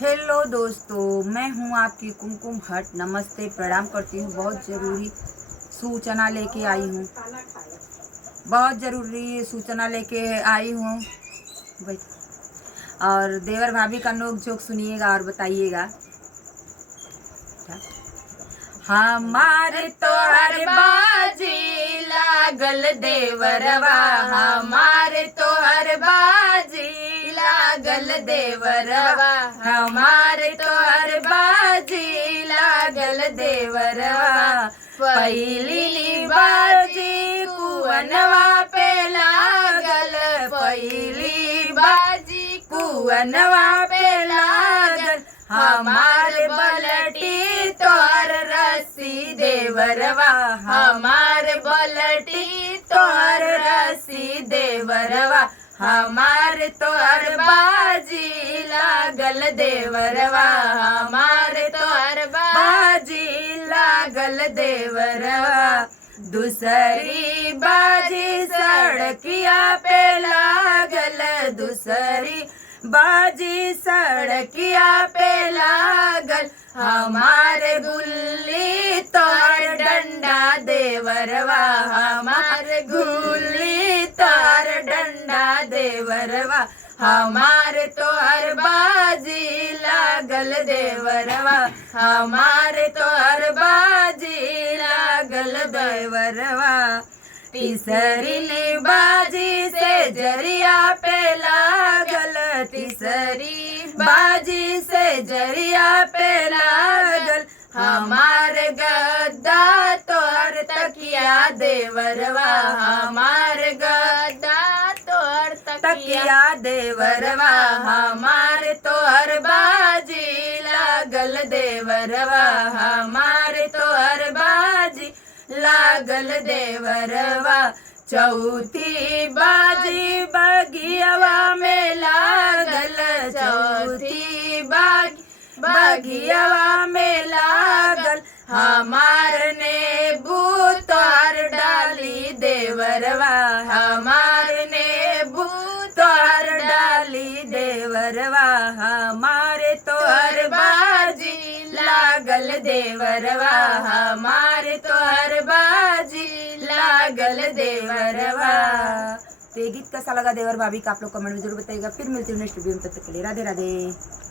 Hello दोस्तों, मैं हूं आपकी कुमकुम भट्ट। नमस्ते, प्रणाम करती हूं। बहुत ज़रूरी सूचना लेके आई हूं। बहुत ज़रूरी सूचना लेके आई हूं। और देवर भाभी का नोक झोंक सुनिएगा और बताइएगा। हमारे तो हर बाजी लागल देवरवा, हमारे तो हर बाजी लागल देवरवा, हमारे तो हर बाजी लागल देवरवा। पहली बाजी कुअनवा पे लागल, पहली बाजी कुअनवा पे लागल, हमारे बलटी तोर रसी देवरवा, हमारे बलटी तोर रसी देवरवा, हमारे तोर बाजी लागल देवरवा, हमारे तोर बाजी लागल देवरवा। दूसरी बाजी सड़किया पे लागल, दूसरी बाजी सड़किया पे लागल, हमारे गुल्ली तोर डंडा देवरवा, हमारे गुल्ली तोर डंडा देवरवा, हमारे तोर बाजी लागल देवरवा, हमारे तोर बाजी लागल देवरवा। तीसरी बाजी से जरिया पे लागल, तीसरी बाजी से जरिया पे लागल, हमारे गद्दा तोर तकिया देवरवा, हमारे गद्दा तोर तकिया देवरवा, हमारे तोर बाजी लागल देवरवा, हमारे तोर बाजी लागल देवरवा। चौथी बाजी बगियावा में लागल, चौथी बागी बगियावा में लागल, हमार नेबू तोर डाली देवरवा, हमार नेबू तोर डाली देवरवा, हमारे तोर बाजी लागल देवरवा, हमारे तोर बाजी लागल देवरवा। तो ये गीत कैसा लगा देवर भाभी का आप लोग कमेंट में जरूर बताइएगा। फिर मिलती हूँ नेक्स्ट वीडियो में, तब तक के लिए राधे राधे।